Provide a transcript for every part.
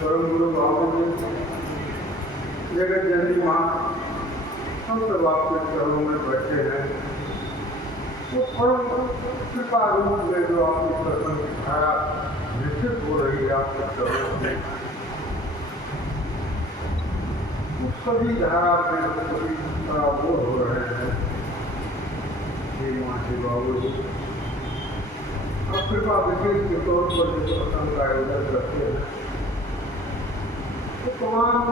परम गुरु बाबू जी, जगत जननी माँ, हम सब आपके चरणों में बैठे हैं। तो परम कृपा रूप में जो आपकी प्रसन्न धारा निश्चित हो रही है आपके चरणों में, उस सभी धारा में सभी पराबोध हो रहे हैं। हे माँ जी बाबू जी, आप कृपा विशेष के तौर पर जो प्रसन्न का आयोजन करते हैं, तो तमाम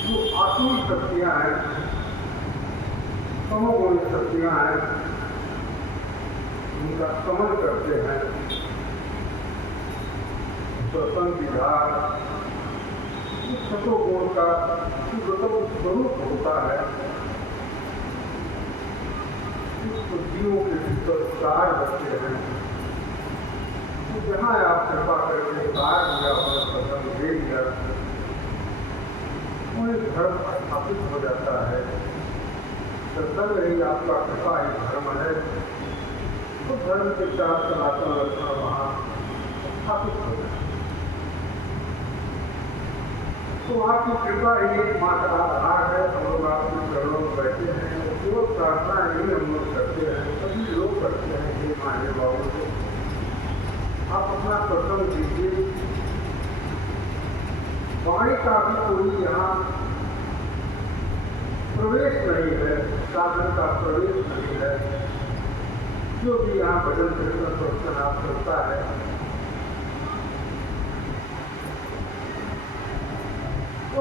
जो आत्मिक शक्तियाँ हैं, तमोगुणी शक्तियाँ हैं, उनका समझ करते हैं। सत्संग की धार सतोगुण का स्वरूप होता है, उसको जीवों के भीतर सार रखते हैं। तो जहाँ आप कृपा करके सार दिया और सत्संग दे दिया, उन्हें धर्म स्थापित हो जाता है। सत्संग ही आपका कृपा ही धर्म है, तो धर्म के चार सनातन लक्षण वहाँ स्थापित हो जाए। तो आपकी कृपा ही एकमात्र आधार है। हम लोग आपके चरणों में बैठे हैं, जो प्रार्थना यही हम लोग करते हैं, सभी लोग करते हैं। हे माने बाबू जी, आप अपना प्रसंग दीजिए। वाणी का भी कोई यहाँ प्रवेश नहीं है, साधन का प्रवेश नहीं है। जो भी यहाँ भजन कीर्तन प्रवचन आप करता है,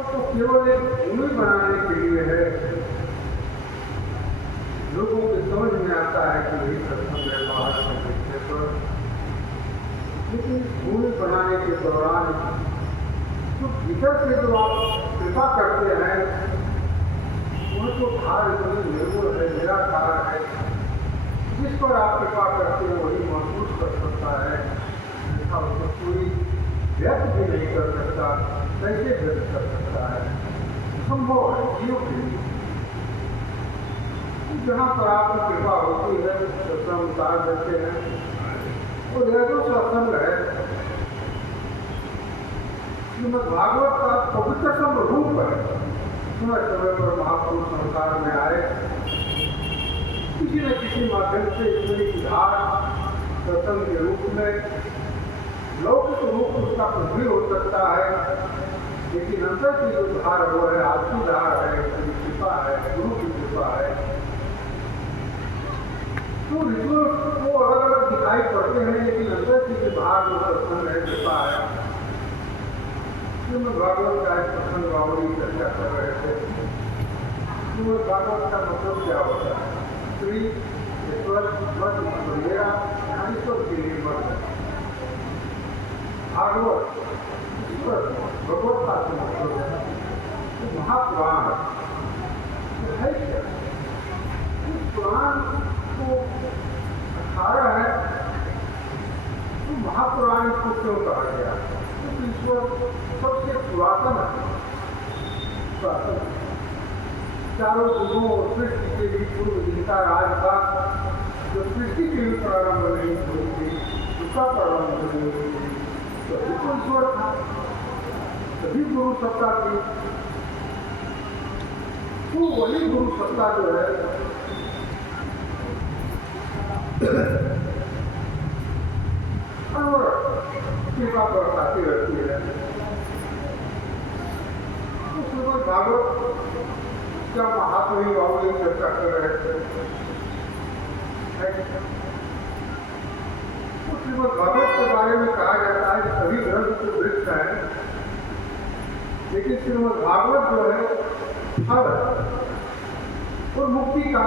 तो केवल एक भूमि बनाने के लिए है। लोगों को समझ में आता है कि यही सत्संग है बाहर से देखने पर, लेकिन भूमि बनाने के दौरान जो भीतर से जो आप कृपा करते हैं, वह तो भार इतनी निर्मूल है, निराकार है। जिस पर आप कृपा करते हैं वही महसूस कर सकता है, ऐसा उसको कोई व्यक्त भी नहीं कर सकता। कैसे व्यक्त कर सकता है? संभव है जीव के लिए। जहाँ पर आपकी कृपा होती है, सत्संग उतार देते हैं, और यह जो सत्संग है, श्रीमद् भागवत का पवित्रतम रूप है। समय समय पर महापुरुष संसार में आए, किसी न किसी माध्यम से ईश्वरी की धार सत्संग के रूप में, लौकिक रूप उसका कुछ भी हो सकता है, लेकिन अंदर की जो धार वो है आपकी धार है, कृपा है, गुरु की कृपा है। तो रिचुअल्स को अलग अलग दिखाई पड़ते हैं, लेकिन अंदर की जो धार जो सत्संग है, कृपा है। श्रीमद् भागवत का एक प्रसंग बाबू चर्चा कर रहे थे। श्रीमद् भागवत का मतलब क्या होता है? श्री ईश्वर मत मेरा ईश्वर के लिए मत है। भागवत ईश्वर भगवत का मतलब है, महापुराण है क्या? इस पुराण को 18 है, तो महापुराण को क्यों कहा गया? तो ईश्वर सबसे पुरातन है। चारों युगों और सृष्टि के भी पूर्व जिनका राज था, जो सृष्टि के भी प्रारंभ नहीं हुई थी, उसका प्रारंभ नहीं हुई थी, सभी को ईश्वर था, सभी गुरु सत्ता थी। तो वही गुरु सत्ता जो है, कृपा बरसाती रहती है। तो श्रीमद् भागवत क्या महात्मा बाबू ये चर्चा कर रहे थे। तो श्रीमद् भागवत के बारे में कहा जाता है कि सभी ग्रंथ तो वृक्ष हैं, लेकिन श्रीमद् भागवत जो है फल और मुक्ति का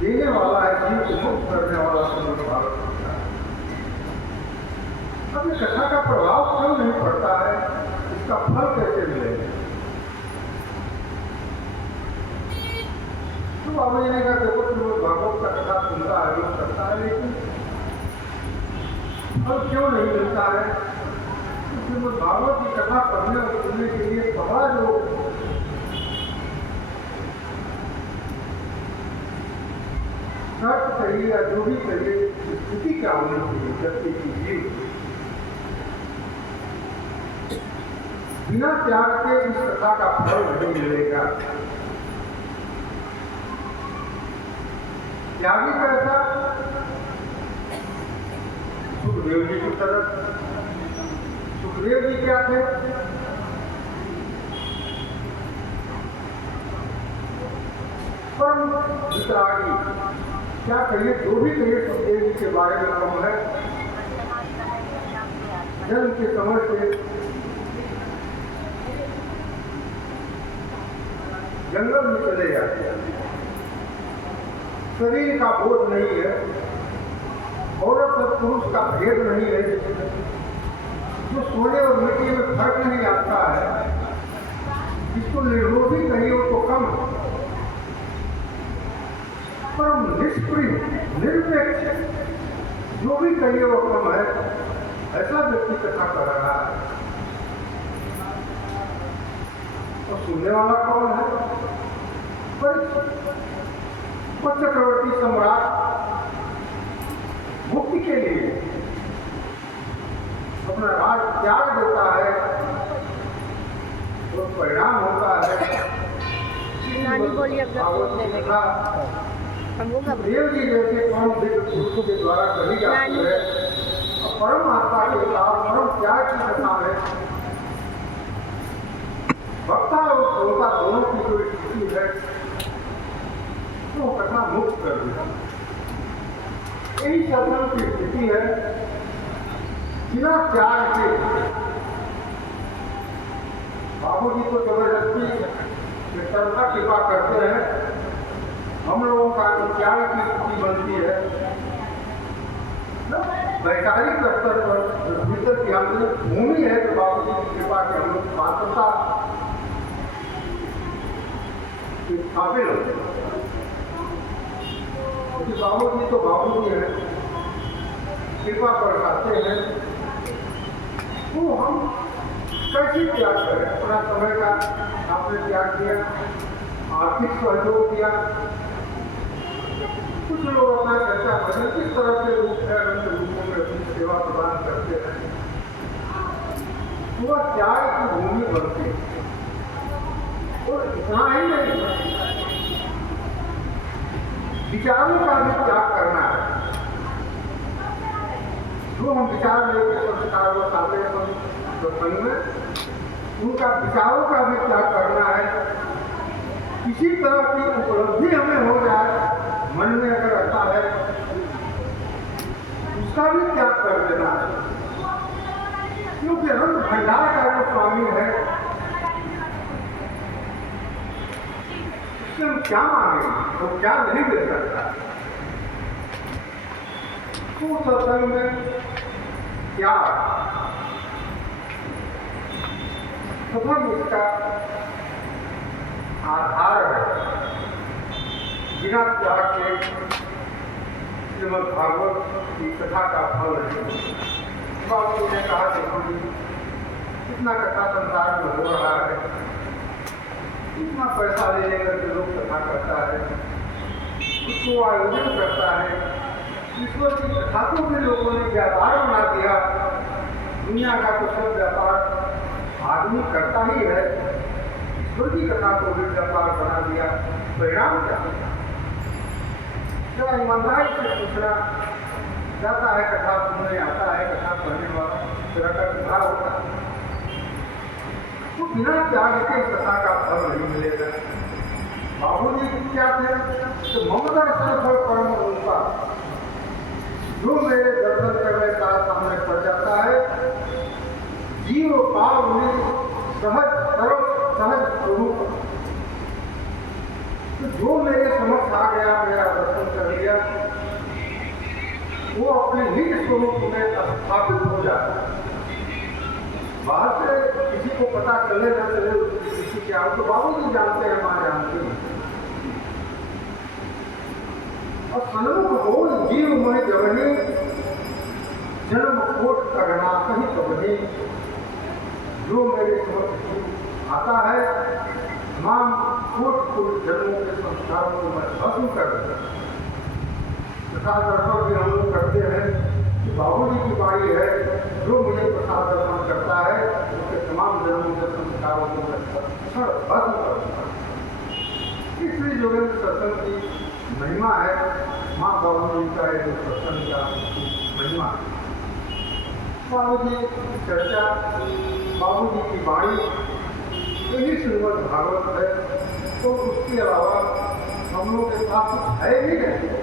देने वाला है, जीव को मुक्त करने वाला श्रीमद् भागवत होता है। अब ये कथा का प्रभाव क्यों नहीं पड़ता है? इसका फल कैसे मिलेगा? तो बाबू जी ने कहा देखो श्रीमद् भागवत का कथा सुनता है, लोग करता है, लेकिन फल क्यों नहीं मिलता है? तो श्रीमद् भागवत की कथा पढ़ने और सुनने के लिए पहला जो शर्त कहिए या जो भी कहिए, स्थिति क्या होनी चाहिए व्यक्ति की जीव। बिना त्याग के इस कथा का फल नहीं मिलेगा। त्यागी कैसा? सुखदेव जी की तरफ। सुखदेव जी क्या थे? परम वितरागी। क्या कहिए, जो भी कहिए सुखदेव जी के बारे में कम है। जन्म के समय से जंगल में चले जाते हैं। शरीर का बोध नहीं है, औरत और पुरुष का भेद नहीं है, जो सोने और मिट्टी में फर्क नहीं आता है, जिसको निर्रोधी कहिए तो कम, परम निष्प्रिय निरपेक्ष जो भी कहिए वो कम है, ऐसा व्यक्ति कथा कर रहा है। और सुनने वाला कौन है? वो चक्रवर्ती सम्राट मुक्ति के लिए अपना राज त्याग देता है, तो परिणाम होता है। नानी बोली देव जी जैसे परम पुरुषों के द्वारा कही जाती है, और परम आत्मा के साथ परम त्याग की कथा में वक्ता और श्रोता दोनों की जो स्थिति है, तो कथा मुक्त कर देता। यही सत्संग की स्थिति है। बिना त्याग के बाबू जी को जबरदस्ती श्रद्धा कृपा करते हैं, हम लोगों का त्याग की स्थिति बनती है। वैचारिक स्तर पर भीतर की हम भूमि है, तो बाबू जी की कृपा के हम लोग पात्रता काबिल होते हैं। क्योंकि बाबू जी तो बाबू जी है, कृपा बरसाते हैं। वो हम कैसे त्याग करें? अपना समय का आपने त्याग किया, आर्थिक सहयोग किया, कुछ लोग अपना चर्चा भजन किस तरह के रूप है अन्य रूपों में अपनी सेवा प्रदान करते हैं, तो वह त्याग की भूमि बनती है। और इतना ही नहीं, विचारों का भी त्याग करना है। जो हम विचार लेकर संस्कार व आते हैं सत्संग में, उनका विचारों का भी त्याग करना है। किसी तरह की उपलब्धि हमें हो जाए, मन में अगर आता है, उसका भी त्याग कर देना है। क्योंकि हम भंडार का जो स्वामी है, उससे हम क्या मांगेंगे, तो क्या नहीं दे सकता। तो सत्संग में त्याग प्रथम इसका आधार है। बिना त्याग के श्रीमद् भागवत की कथा का फल नहीं। बाबू ने कहा, देखो जी, कितना कथा संसार में हो रहा है, कितना पैसा ले लेकर के लोग कथा करता है, उसको आयोजन करता है। ईश्वर की कथा को भी लोगों ने व्यापार बना दिया। दुनिया का तो सब व्यापार आदमी करता ही है, ईश्वर की कथा को भी व्यापार बना दिया। परिणाम क्या? जरा ईमानदारी से पूछना जाता है, कथा सुनने आता है, कथा पढ़ने वाला तरह का सुधार होता है, तो बिना त्याग के कथा का फल नहीं मिलेगा। बाबू जी क्या थे? तो ममता फल परम रूपा, जो मेरे दर्शन करने का सामने पड़ जाता है, जीव पाव में सहज सर्व सहज स्वरूप, तो जो मेरे समक्ष आ गया, मेरा दर्शन कर लिया, वो अपने निज स्वरूप में स्थापित हो जाता है। बाहर से किसी को पता चले ना चले किसी क्या हो, तो बाबू जी जानते हैं, माँ जानते हैं। और सन्मुख हो जीव में जवनी, जन्म कोट करना सही कबनी, जो मेरे समक्ष आता है, तमाम कोट कोट जन्मों के संस्कारों को मैं भस्म कर देता। प्रसाद दर्शन भी हम लोग करते हैं कि बाबूजी की बाणी है, जो मुझे प्रसाद दर्शन करता है उसके तमाम जन्मों के संस्कारों को मैं क्षण भस्म करूंगा। इसलिए योगेंद्र सत्संग की महिमा है, माँ बाबूजी का एक सत्संग का महिमा। बाबूजी की चर्चा, बाबूजी की बाणी यही श्रीमद् भागवत है, तो उसके अलावा हम लोग के पास कुछ है ही नहीं।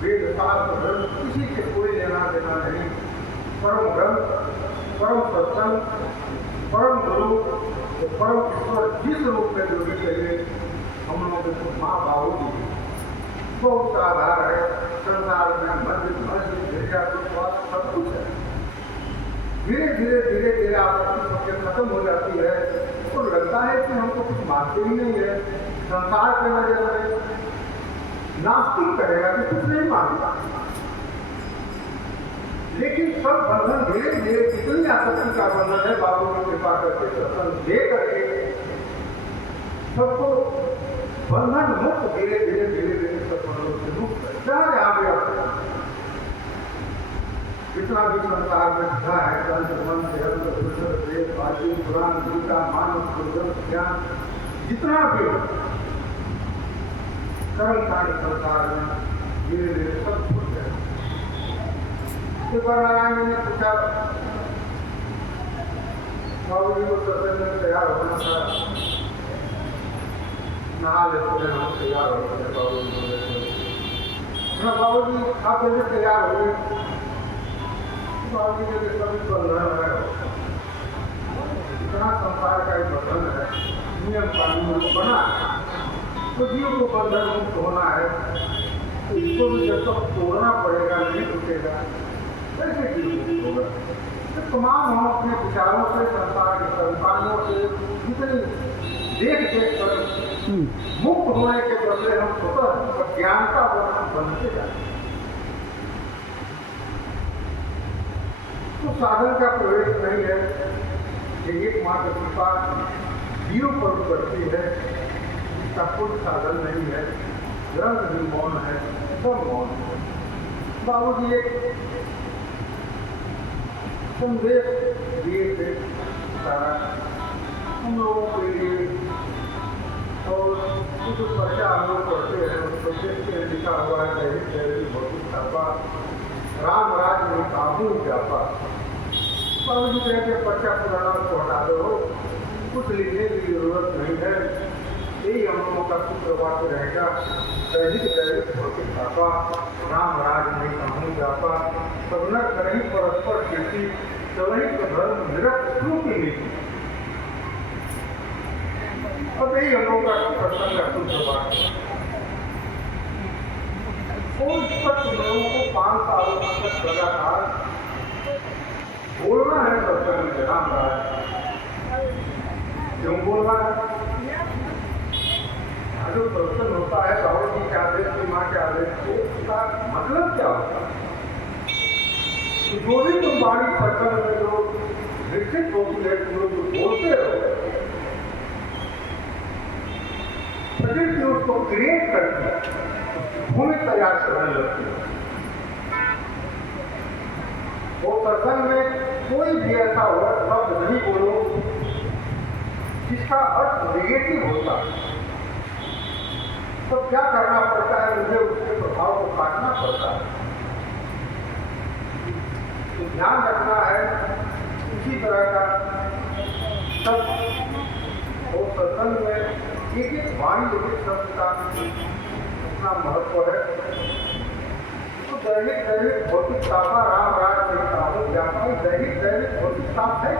वेद शास्त्र ग्रंथ किसी से कोई लेना देना नहीं। परम ग्रंथ, परम सत्संग, परम गुरु, परम ईश्वर जिस रूप में जो भी चाहिए हम लोगों के माँ बाबूजी बहुत सा आधार है। संसार में मस्जिद गिरजा सब कुछ है। धीरे धीरे आपत्ति सबके खत्म हो जाती है तो लगता है कि हमको कुछ मानते ही नहीं है। संसार के वजह से नास्तिक करेगा कि कुछ नहीं मानता, लेकिन सब बंधन धीरे धीरे कितनी आपत्ति का बंधन है, बाबू की कृपा करके सत्संग दे करके सबको बंधन मुक्त धीरे धीरे सब बंधनों से मुक्त है। जहाँ भी आप जितना भी संसार में घटा है, तंत्र मंत्र वेद वाचन पुराण गीता मानव पूर्वक ज्ञान जितना भी कर्मकांड संसार में धीरे धीरे सब छूट गए। नारायण ने पूछा, बाबू जी को सत्संग में तैयार होना था, नहा लेते हम तैयार हो गए। बाबू जी बाबू जी आप जैसे तैयार हो गए, बाबू जी के सभी बंधन है, इतना संसार का एक बंधन है, नियम कानून बना है, तो जीव को बंधन मुक्त होना है तो इसको भी जब तक तोड़ना पड़ेगा, नहीं टूटेगा, कैसे जीव मुक्त होगा। तो तमाम हम अपने विचारों से, संसार के संस्थानों से जितनी देख कर मुक्त होने के बदले हम स्वतः अज्ञानता बनते जाते। तो साधन का प्रवेश नहीं है, ये एकमात्र कृपा जीव पर करती है, इसका कोई साधन नहीं है। ग्रंथ भी मौन है, सब मौन है। बाबू जी एक संदेश दिए थे सारा हम लोगों के लिए, और जो पर्चा हम लोग पढ़ते हैं उस संदेश में लिखा हुआ है, दैहिक भौतिक छापा राम राज में काबू व्यापा। बाबू जी कहते पर्चा पुराना को हटा दो, कुछ लिखने की जरूरत नहीं है, यही हम लोगों का सूत्रवाक्य रहेगा, दैहिक भौतिक छापा राम राज में काबू व्यापा, सब न कहीं परस्पर कीर्ति सवही धर्म निरक्त की नीति। और यही हम लोगों का प्रसंग का सूत्रवाक्य। लोगों को 5 सालों तक लगातार बोलना है सत्संग में, राम राज क्यों बोलना है? जो सत्संग होता है बाबू जी के आदेश की, माँ के आदेश से, उसका मतलब क्या होता है? जो भी तुम बाणी सत्संग में जो विकसित होती है, जो बोलते हो, प्रकृति उसको क्रिएट करती है, भूमि तैयार करने लगती है। वो सत्संग में कोई भी ऐसा शब्द नहीं बोलो जिसका अर्थ नेगेटिव होता है, तो क्या करना पड़ता है? मुझे उसके प्रभाव को काटना पड़ता है। तो ध्यान रखना है उसी तरह का सब वो सत्संग में एक एक वाणी एक एक शब्द का अपना महत्व है। तो दैहिक भौतिक छापा राम राज से काबू व्यापा, दैहिक भौतिक छाप है।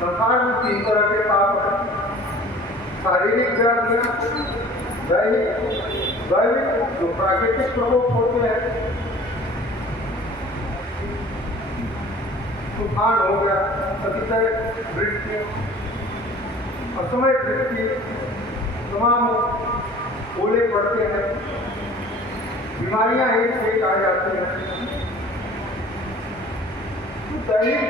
संसार में 3 तरह के पाप है, शारीरिक व्याधियां, दैविक जो प्राकृतिक प्रकोप होते हैं, तूफान हो गया, अतिशय वृष्टि, असमय वृष्टि, तमाम ओले पड़ते हैं, बीमारियां एक से एक आ जाती हैं। तो दैविक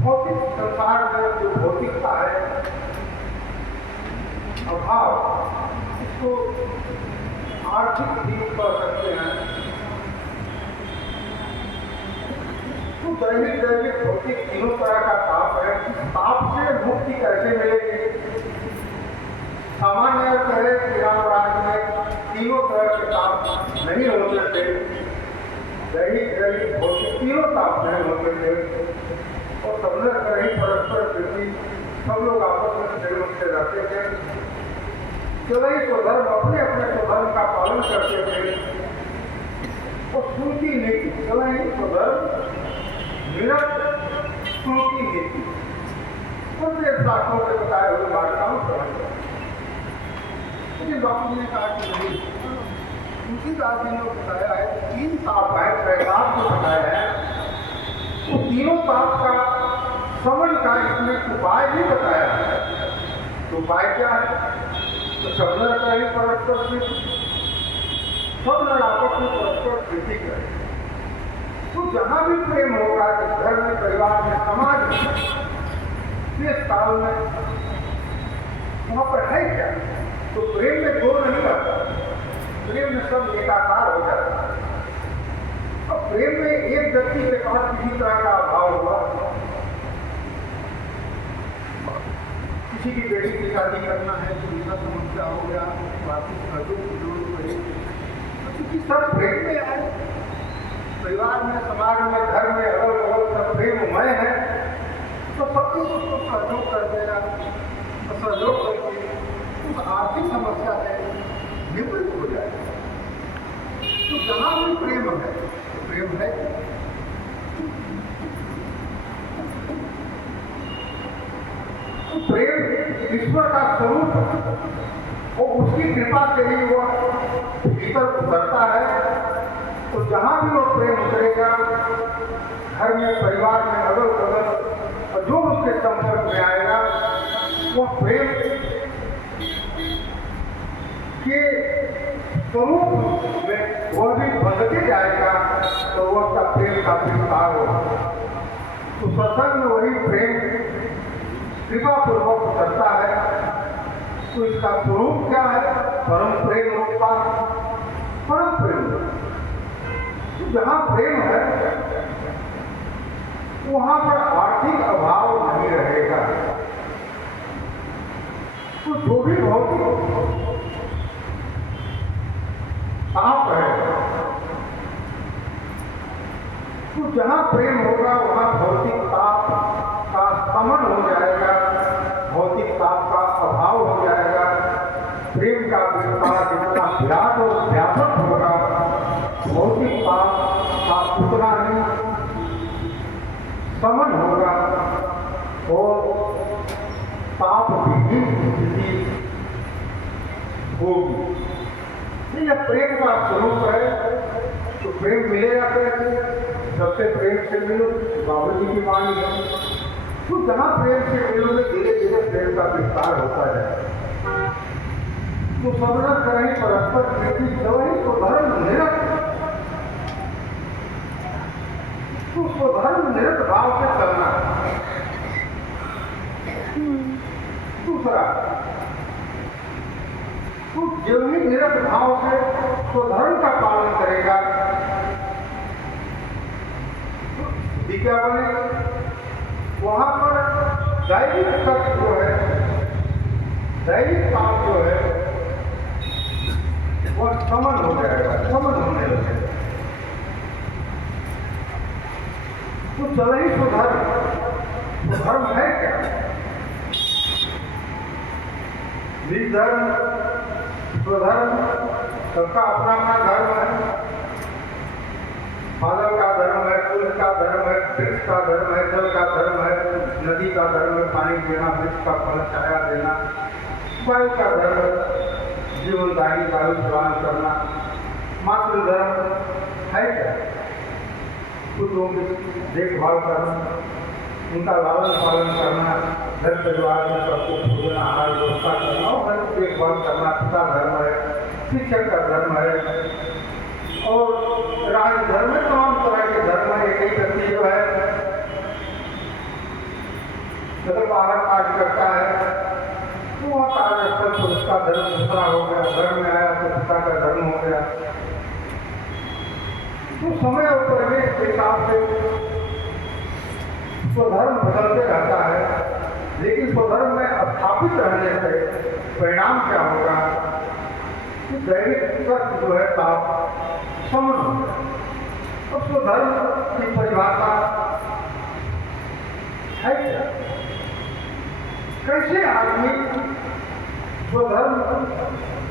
भौतिक संसार में जो भौतिकता है अभाव, इसको आर्थिक भी कर सकते हैं। तो दैनिक दैनिक भौतिक तीनों तरह का ताप है। इस ताप से मुक्ति कैसे मिलेगी? सामान्य अर्थ है कि रामराज में तीनों तरह के ताप नहीं होते थे। दैनिक दैनिक भौतिक तीनों ताप नहीं होते थे और सबने कहीं परस्पर प्रीति, सब लोग आपस में प्रेम से रहते थे। सभी स्वधर्म अपने अपने स्वधर्म का पालन करते थे और श्रुति नीति, सभी स्वधर्म निरंतर श्रुति नीति प्रत्येक शास्त्रों के बताए हुए मार्ग का अनुसरण। लेकिन बापू जी ने कहा कि नहीं, तुलसीदास जी ने बताया है तीन ताप है, त्रैताप जो बताया है, तो तीनों ताप का समन का इसमें उपाय भी बताया है। तो उपाय क्या है? तो सब नर करें परस्पर प्रीति, सब नर आपस में परस्पर प्रीति करें। तो जहाँ भी प्रेम होगा, इस घर में, परिवार में, समाज में, इस काल में, वहाँ पर है क्या? तो प्रेम में दो नहीं रहता, प्रेम में सब एकाकार हो जाता है। अब प्रेम में एक व्यक्ति के पास किसी तरह का अभाव हुआ, किसी की बेटी की शादी करना है तो उनका समस्या हो गया, बाकी खर्चों की जरूरत पड़ी, तो क्योंकि सब प्रेम में आए, परिवार में, समाज में, घर में, अगल बगल सब प्रेममय है, तो सबको उसको सहयोग कर देना, तो सहयोग करके उस आर्थिक समस्या से निवृत्त हो जाए। तो जहाँ भी प्रेम है, तो प्रेम है। तो प्रेम ईश्वर का स्वरूप है और उसकी कृपा से ही वह भीतर उतरता है। तो जहाँ भी वो प्रेम उतरेगा, घर में, परिवार में, अगल बगल, और जो उसके संपर्क में आएगा, वह प्रेम के स्वरूप में वह भी बदलते जाएगा, तो वह का प्रेम का विस्तार होगा। तो सत्संग में वही प्रेम कृपा पूर्वक उतरता है। तो इसका स्वरूप क्या है? परम प्रेम रूपा, परम प्रेम। तो जहाँ प्रेम है वहाँ पर आर्थिक अभाव नहीं रहेगा। तो जो भी भौतिक ताप है, तो जहाँ प्रेम होगा वहाँ भौतिक ताप का शमन हो जाएगा, भौतिक ताप का अभाव हो जाएगा। प्रेम का विस्तार जितना व्यापक और व्यापक होगा, भौतिक ताप का उतना ही शमन होगा और ताप विहीन स्थिति होगी। यह प्रेम का स्वरूप है। तो प्रेम मिलेगा कैसे? सबसे प्रेम से मिलो, बाबा जी की वाणी है। तो जहाँ प्रेम से मिलोगे, धीरे धीरे प्रेम का विस्तार होता जाए। तो सबना करें परस्पर प्रीति, सवही स्वधर्म निरत। तो स्वधर्म निरत भाव से चलना। दूसरा, तो जो भी निरत भाव से स्वधर्म का पालन करेगा, तो क्या बने? वहां पर दैविक तत्व जो है, दैविक काम जो है, वह समन हो जाएगा, समन होने लगेगा। तो चल ही स्वधर्म, स्वधर्म है क्या? निधर्म, स्वधर्म, सबका अपना अपना धर्म है। बादल का धर्म है, कुल का धर्म है, वृक्ष का धर्म है, जल का धर्म है, नदी का धर्म है पानी देना, वृक्ष का फल छाया देना, वायु का धर्म है जीवनदायी वायु प्रदान करना। मातृ धर्म है क्या? पुत्रों की देखभाल करना, उनका लालन पालन करना, घर परिवार में सबको भोजन आहार व्यवस्था करना और घर की देखभाल करना पिता धर्म है। शिक्षक का धर्म है और राजधर्म में तमाम तरह के धर्म है। एक व्यक्ति जो है मतलब आहार पाठ करता है, तो वहाँ कार्यस्थल पर उसका धर्म दूसरा हो गया, घर में आया तो पिता का धर्म हो गया। तो समय और परिवेश के हिसाब से स्वधर्म बदलते रहता है, लेकिन स्वधर्म में स्थापित रहने से परिणाम क्या होगा कि दैविक तत्व जो है साफ समझ हो गया। अब स्वधर्म की परिभाषा है क्या? कैसे आदमी स्वधर्म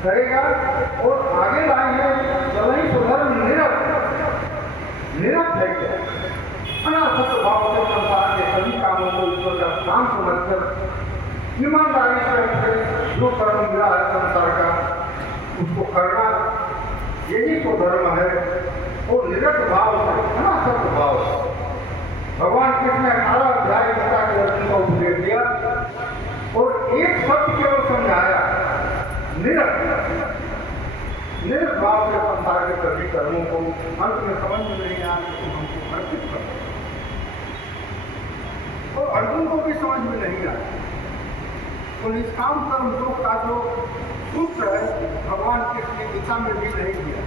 करेगा और आगे लाएंगे जब ही स्वधर्म निरत है क्या? अनासक्त भाव से संसार के सभी कामों को ईश्वर का काम समझकर ईमानदारी से जो कर्म मिला है संसार का उसको करना, यही तो धर्म है। और निरत भाव से, अनासक्त भाव से भगवान कृष्ण ने 18 अध्याय गीता के अर्जुन को उपदेश दिया और एक शब्द केवल समझाया, निरत भाव से संसार के सभी कर्मों को अंत में समझ में नहीं आया तो हमको अर्पित करो। और अर्जुन को भी समझ में नहीं आया तो निष्काम कर्म योग का जो सूत्र है भगवान कृष्ण ने गीता में भी नहीं दिया।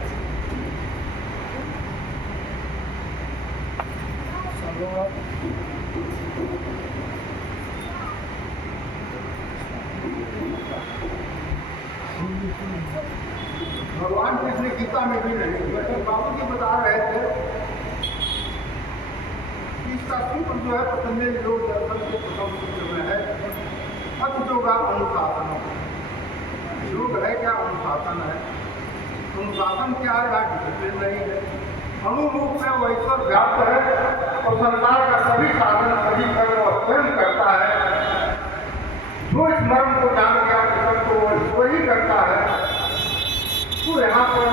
भगवान कृष्ण गीता में भी नहीं, लेकिन बाबू जी बता रहे थे कि इसका सूत्र जो है पतंजलि योग दर्शन के प्रथम सूत्र में है, अतयोगा अनुशासन। योग है क्या? अनुशासन है। अनुशासन क्या है? डिसिप्लिन नहीं है। अनुरूप में वह ईश्वर व्याप्त है और संसार का सभी साधन सभी कर्म वह स्वयं करता है। जो इस मर्म को जान गया ईश्वर को वह ईश्वर ही करता है। तो यहाँ पर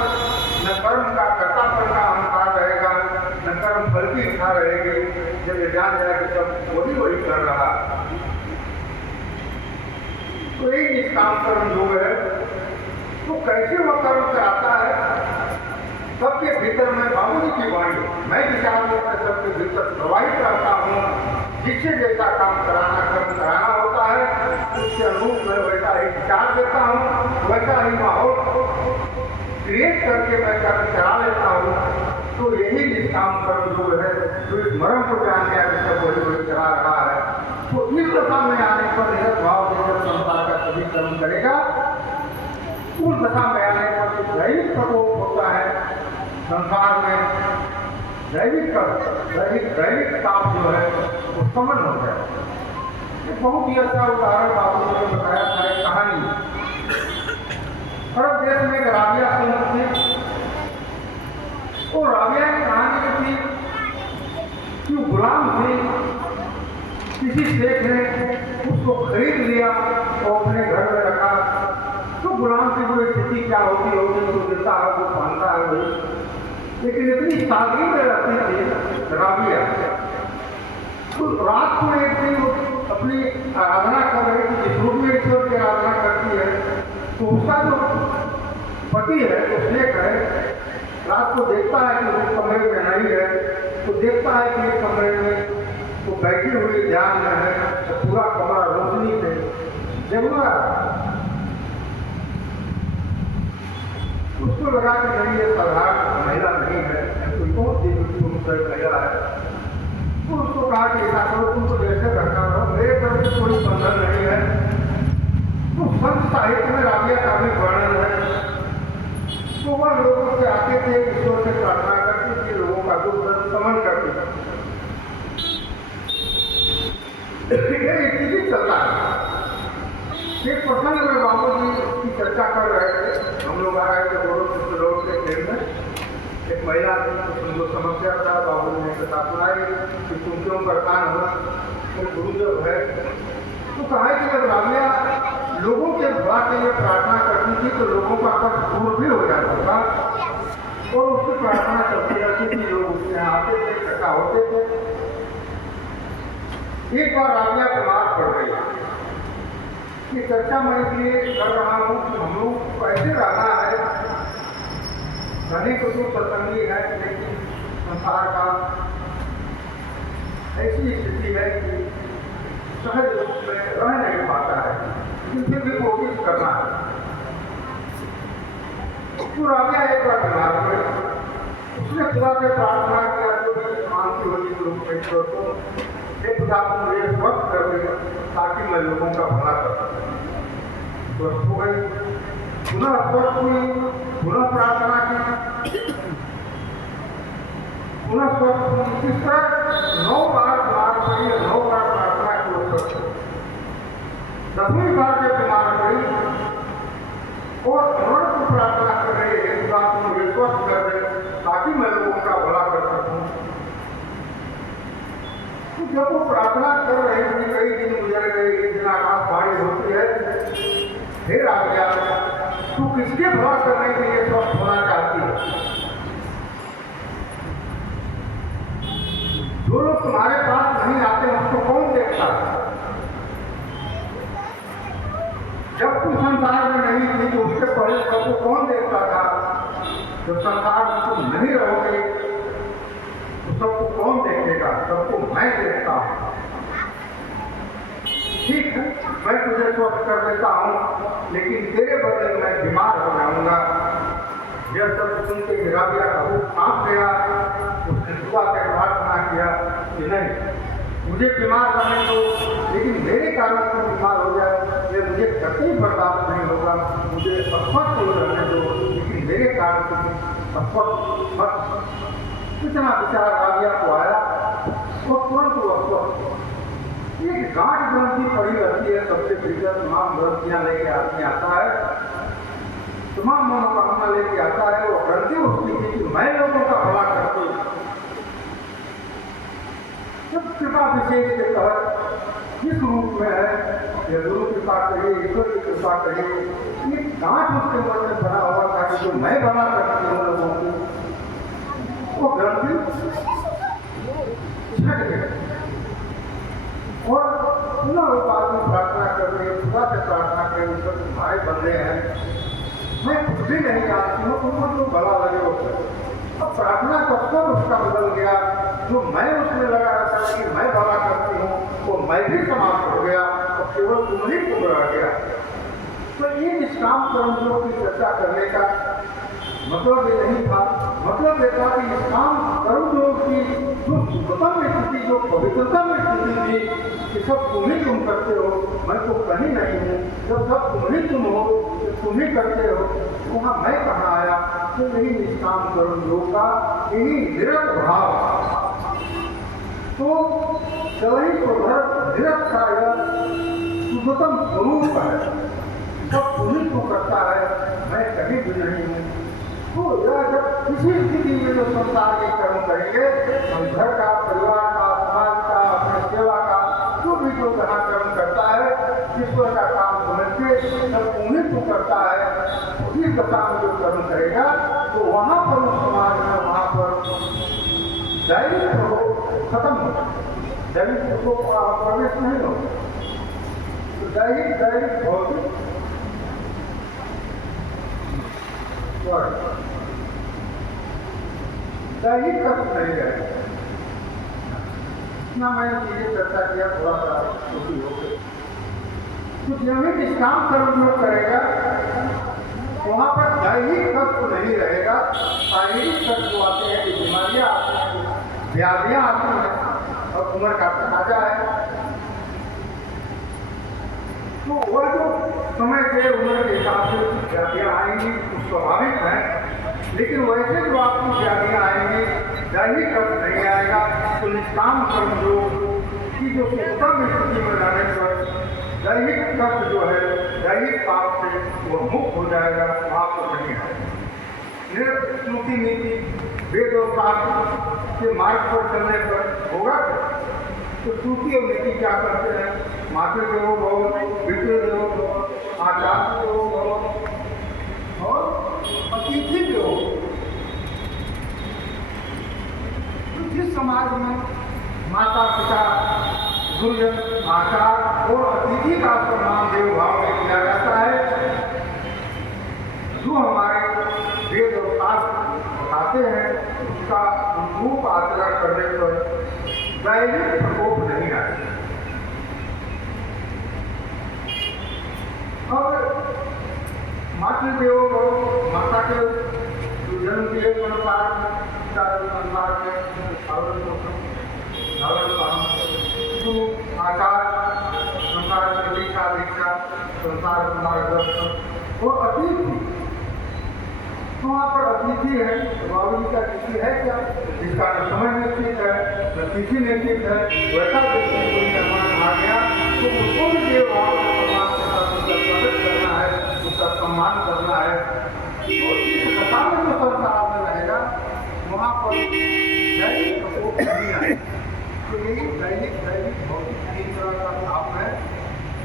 न कर्म का कर्तापन का अहंकार रहेगा, न कर्म फल की इच्छा रहेगी। जब ये जान जाए कि सब वही कर रहा, तो एक निष्काम कर्म योग है। तो कैसे वह कर्म कराता है? सबके भीतर में बाबू जी की वाणी, मैं विचार में सबके भीतर प्रवाहित रहता हूँ। जिससे जैसा काम कराना कर्म कराना होता है उसके अनुरूप मैं वैसा ही विचार देता हूँ, वैसा ही माहौल क्रिएट करके मैं कर्म करा लेता हूँ। तो यही निष्काम कर्म जो है, जो इस मर्म को जान गया कि सब वही करा रहा है, तो इस दशा में आने पर निरत भाव देकर संसार का सभी कर्म करेगा। उस दशा में आने पर जो दैविक प्रकोप होता है संसार में, दैविक ताप जो है वो समन हो जाए। एक बहुत ही अच्छा उदाहरण बाबू ने बताया था, एक कहानी। अरब देश में एक राबिया सुंदर थी। वो राबिया की कहानी ये थी कि गुलाम थी, किसी शेख ने उसको खरीद लिया और अपने घर में रखा। तो गुलाम की जो स्थिति क्या होती होगी, तो देता है वो मानता है वही। लेकिन इतनी सादगी में रहती थी राबिया, तो रात को एक दिन अपनी आराधना कर रही थी, जिस रूप में ईश्वर की आराधना करती है। तो उसका जो पति है, जो शेख है, रात को देखता है कि उस कमरे में नहीं है। तो देखता है कि इस कमरे में वो बैठी हुई ध्यान में है, तो पूरा कमरा रोशनी से जगमगा। उसको लगा कि नहीं ये साधारण महिला नहीं है, कोई बहुत दिन महिला है। तो उसको कहा कि ऐसा करो, तुमको जैसे रखना रहो, मेरे तरफ से कोई बंधन नहीं है। तो संत साहित्य में राबिया का भी वर्णन है। तो वह लोगों से आते थे, ईश्वर से प्रार्थना करती थी, लोगों का दुख दर्द समन करती थी। स्थिति चलता है। एक प्रसंग में बाबू जी की चर्चा कर रहे थे, हम लोग आ रहे थे रोड के ट्रेन में। एक महिला थी, उनको समस्या था, बाबू ने बता सुनाई कि तुम क्यों परेशान हो, तो गुरुदेव है। तो कहा कि जब राबिया लोगों के भला के लिए प्रार्थना करती थी तो लोगों का कष्ट दूर भी हो जाता था और उसकी प्रार्थना करती रहती थी। लोग उसके यहाँ आते थे, इकट्ठा होते थे। एक बार राबिया बीमार पड़ गई। ये चर्चा मैं इसलिए कर रहा हूँ कि हम लोग को ऐसे रहना है, धनी को तो प्रसंगी है, लेकिन संसार का ऐसी स्थिति है कि सहज रूप में रह नहीं पाता है। लेकिन फिर भी कोशिश करना है। तो राजा एक बार बीमार हुए, उसने खुदा से प्रार्थना किया जो भी मानती होगी परमेश्वर को, हे खुदा तुम मुझे स्वस्थ कर दे ताकि मैं लोगों का भला कर सकूं। स्वस्थ हो गई, पुनः स्वस्थ हुई, पुनः प्रार्थना की, पुनः स्वस्थ हुई। इस तरह 9 बार बीमार पड़ी, 9 बार प्रार्थना की वो स्वस्थ हुई। 10वीं बार जब बीमार पड़ी और अनवरत को प्रार्थना कर रही है, खुदा तुम मुझे स्वस्थ कर दे ताकि मैं लोगों का भला कर सकूं। तो जब वो प्रार्थना कर रही थी, कई दिन गुजर गए, एक दिन आकाशवाणी होती है, फिर आ गया, तू किसके भला करने के लिए स्वस्थ होना चाहती है? जो लोग तुम्हारे पास नहीं आते उसको कौन देखता है? जब तुम संसार में नहीं थी तो उसके पहले सबको कौन देखता था? जब संसार में तुम नहीं रहोगे तो सबको कौन देखेगा? सबको मैं देखता हूँ। ठीक है, मैं तुझे स्वस्थ कर देता हूँ, लेकिन तेरे बदले मैं बीमार हो जाऊंगा। यह सब सुन के हिराबिया का वो कांप गया। उसने खुदा से प्रार्थना किया कि नहीं, मुझे बीमार रहने दो, लेकिन मेरे कारण तुम बीमार हो जाए ये मुझे कतई बर्दाश्त नहीं होगा। मुझे अस्वस्थ हो रहने दो, लेकिन मेरे कारण तुम अस्वस्थ मत। इतना विचार राबिया को आया, वो तुरंत वो अस्वस्थ। एक गांठ ग्रंथि पड़ी रहती है सबसे भीतर, तमाम ग्रंथियां लेके आदमी आता है, तमाम मनोकामना लेके आता है। वो ग्रंथि उसकी थी कि मैं लोगों का भला करती हूँ। जब कृपा विशेष के तहत जिस रूप में है, या गुरु कृपा करिए, ईश्वर की कृपा करिए, ये गांठ उसके मन में बना हुआ था कि जो मैं भला करती हूँ लोगों को, वो ग्रंथि छट गए। और पुनः वो आदमी प्रार्थना कर रहे हैं, खुदा से प्रार्थना करें, ईश्वर तुम्हारे बंदे हैं, मैं खुद भी नहीं जानती हूँ, तुमको जो भला लगे वो करो। अब प्रार्थना कब तक उसका बदल गया, जो मैं उसमें लगा रहता कि मैं भला करती हूँ, वो मैं भी समाप्त हो गया और केवल तुम ही तुम रह गया। तो ये निष्काम कर्मयों की चर्चा करने का मतलब ये नहीं था। मतलब ये था कि निष्काम कर्मयोग की जो शुद्धतम स्थिति, जो पवित्रतम स्थिति थी कि सब तुम ही तुम करते हो, मैं तो कहीं नहीं हूँ। जब सब तुम ही तुम हो, तुम ही करते हो, वहाँ मैं कहाँ आया? तो यही निष्काम कर्मयोग का यही निरत भाव। तो सही प्रभर निरत का यह शुद्धतम स्वरूप है। सब तुम ही तुम करता है, मैं कहीं भी नहीं हूँ। तो यह जब किसी स्थिति में जो संसार के कर्म करेंगे, हम घर का, परिवार का, समाज का, अपने सेवा का, जो भी जो जहाँ कर्म करता है, ईश्वर का काम समझ के सब उन्हीं को करता है, उसी दशा में जो कर्म करेगा, तो वहाँ पर उस समाज में, वहाँ पर दैविक प्रभुत्व खत्म हो जाए, दैविक प्रभुत्व प्रवेश नहीं हो। तो दैविक भौतिक दैहिक कष्ट नहीं है। इतना मैंने चीजें चर्चा किया, थोड़ा सा छोटी हो गई। तो नियमित निष्काम कर्म जो करेगा वहाँ पर दैहिक कष्ट नहीं रहेगा, शारीरिक कष्ट जो आते हैं, बीमारियाँ आती हैं, व्याधियाँ आती हैं और उम्र का तकाजा है। तो वह जो समय के उम्र के हिसाब से व्याधियाँ आएंगी तो स्वाभाविक है, लेकिन वैसे जो आपकी व्याधियाँ आएंगी, दैहिक कष्ट नहीं आएगा। तो निष्काम कर्मयोग की जो उत्तम स्थिति में रहने पर दैहिक कष्ट जो है, दैहिक पाप से वो मुक्त हो जाएगा, आपको नहीं आएगा। निरंतर स्मृति नीति वेद और शास्त्र के मार्ग पर चलने पर होगा। तो श्रुति और नीति क्या करते हैं? मातृ देवो भव, पितृ देवो भव, आचार्य देवो भव और अतिथि देवो। तो जिस समाज में माता पिता, गुरुजन, आचार्य और अतिथि का सम्मान देव भाव में किया जाता है, जो हमारे वेद और शास्त्र बताते हैं, उसका अनुरूप आचरण करने पर दैविक प्रकोप नहीं आएगा। मातृदेवो भव, माता के जन्म दिए संसार में, संसार में पालन पोषण लालन पालन आचार, संसार में दीक्षा दीक्षा, संसार में मार्गदर्शन, वो अतिथि वहाँ पर अतिथि है। बाबू जी का तिथि है क्या, जिसका न समय निश्चित है न तिथि निश्चित है, वैसा व्यक्ति कोई मेहमान आ गया तो उसको भी देव भाव सम्मान के साथ उसका स्वागत करना है, उसका सम्मान करना है। और इस कथा में जो संसार में रहेगा वहाँ पर दैनिक प्रकोप नहीं आए। तो यही दैनिक भौतिक 3 तरह का ताप है।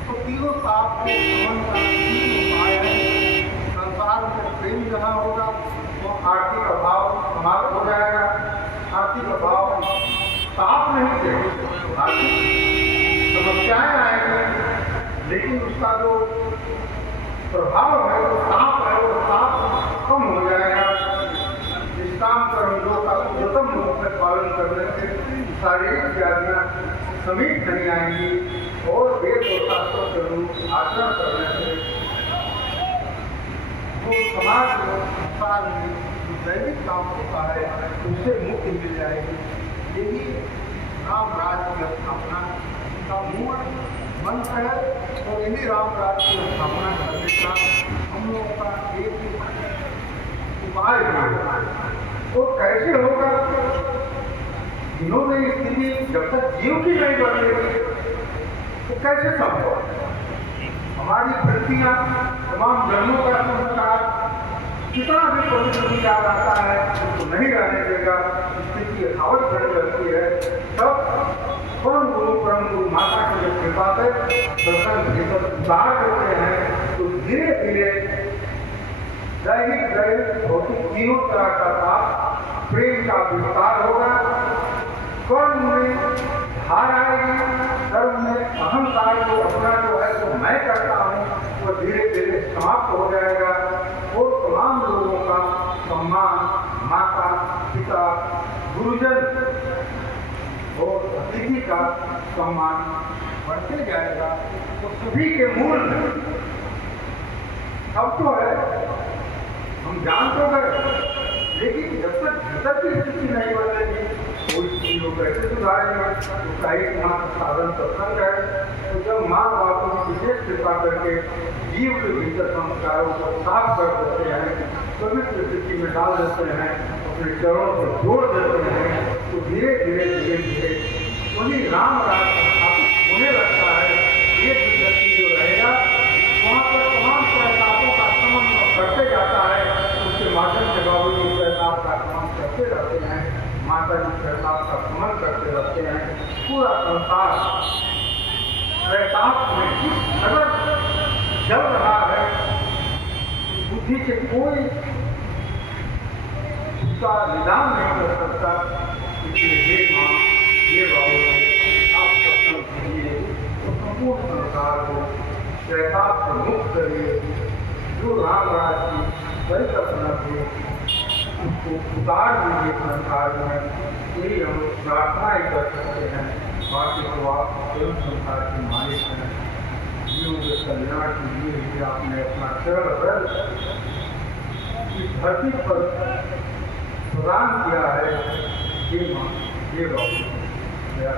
तो तीनों ताप के शमन का 3 उपाय है। संसार में प्रेम जहाँ होगा वो आर्थिक अभाव समाप्त हो जाएगा। आर्थिक अभाव ताप नहीं देगा, आर्थिक समस्याएं आएंगी, लेकिन उसका जो प्रभाव है वो ताप है, वो ताप कम हो जाएगा। निष्काम कर्म योग का उच्चतम रूप में पालन करने से शारीरिक व्याधियां समीप नहीं आएंगी और वेद और शास्त्रों के अनुरूप आचरण करने से वो समाज में संसार में जो दैविक काम होता है उससे मुक्ति मिल जाएगी। यही राम राज्य की स्थापना का मूल मंत्र है और यही राम राज्य की स्थापना करने का हम लोगों का एक उपाय है। तो कैसे होगा, इन्होंने स्थिति जब तक जीव की नहीं बदलेगी तो कैसे संभव। हमारी वृत्तियाँ तमाम जन्मों का संस्कार कितना भी पवित्र याद आता है तो नहीं रहने देगा, स्थिति यथावत बनी रहती है। तब परम गुरु माता की जब कृपा से दर्शन भीतर उतार देते हैं तो धीरे धीरे दैहिक भौतिक तीनों तरह का ताप प्रेम का विस्तार होगा। कर्म में हार आएगी, धर्म में अहंकार को अपना जो है तो मैं करता हूँ वो धीरे धीरे समाप्त हो जाएगा और तमाम लोगों का सम्मान, माता पिता गुरुजन और अतिथि का सम्मान बढ़ते जाएगा। तो सभी के मूल अब तो है, हम जान तो गए, लेकिन जब तक भीतर की स्थिति नहीं बदलेगी कोई चीज लोग कैसे सुधारेंगे। उसका एकमात्र साधन सत्संग है। तो जब माँ बाप की विशेष कृपा करके जीव के भीतर संस्कारों को साफ कर देते हैं, पवित्र स्थिति में डाल देते हैं, अपने चरणों से जोड़ देते हैं, तो धीरे धीरे धीरे धीरे वही राम राज्य स्थापित होने लगता है। एक व्यक्ति जो रहेगा वहाँ पर तमाम प्रतापों का समन करते जाता है, उसके माध्यम से बाबू जी प्रताप का समन करते रहते हैं, माता जी प्रताप का समन करते रहते हैं। पूरा संसार प्रताप में अगर चल रहा है, बुद्धि से कोई उसका निदान नहीं कर सकता। इसलिए हे माँ, हे बाबू आप सत्संग कीजिए तो संपूर्ण संसार को प्रताप से मुक्त करिए। जो राम राज की परिकल्पना थी उसको उतार दीजिए संसार में। यही हम लोग प्रार्थना ही कर सकते हैं। बाकी तो आप स्वयं संसार के मालिक हैं। जीवों के कल्याण के लिए ही आपने अपना चरण बल इस धरती पर प्रदान किया है। ये माँ, ये बाबू, मेरा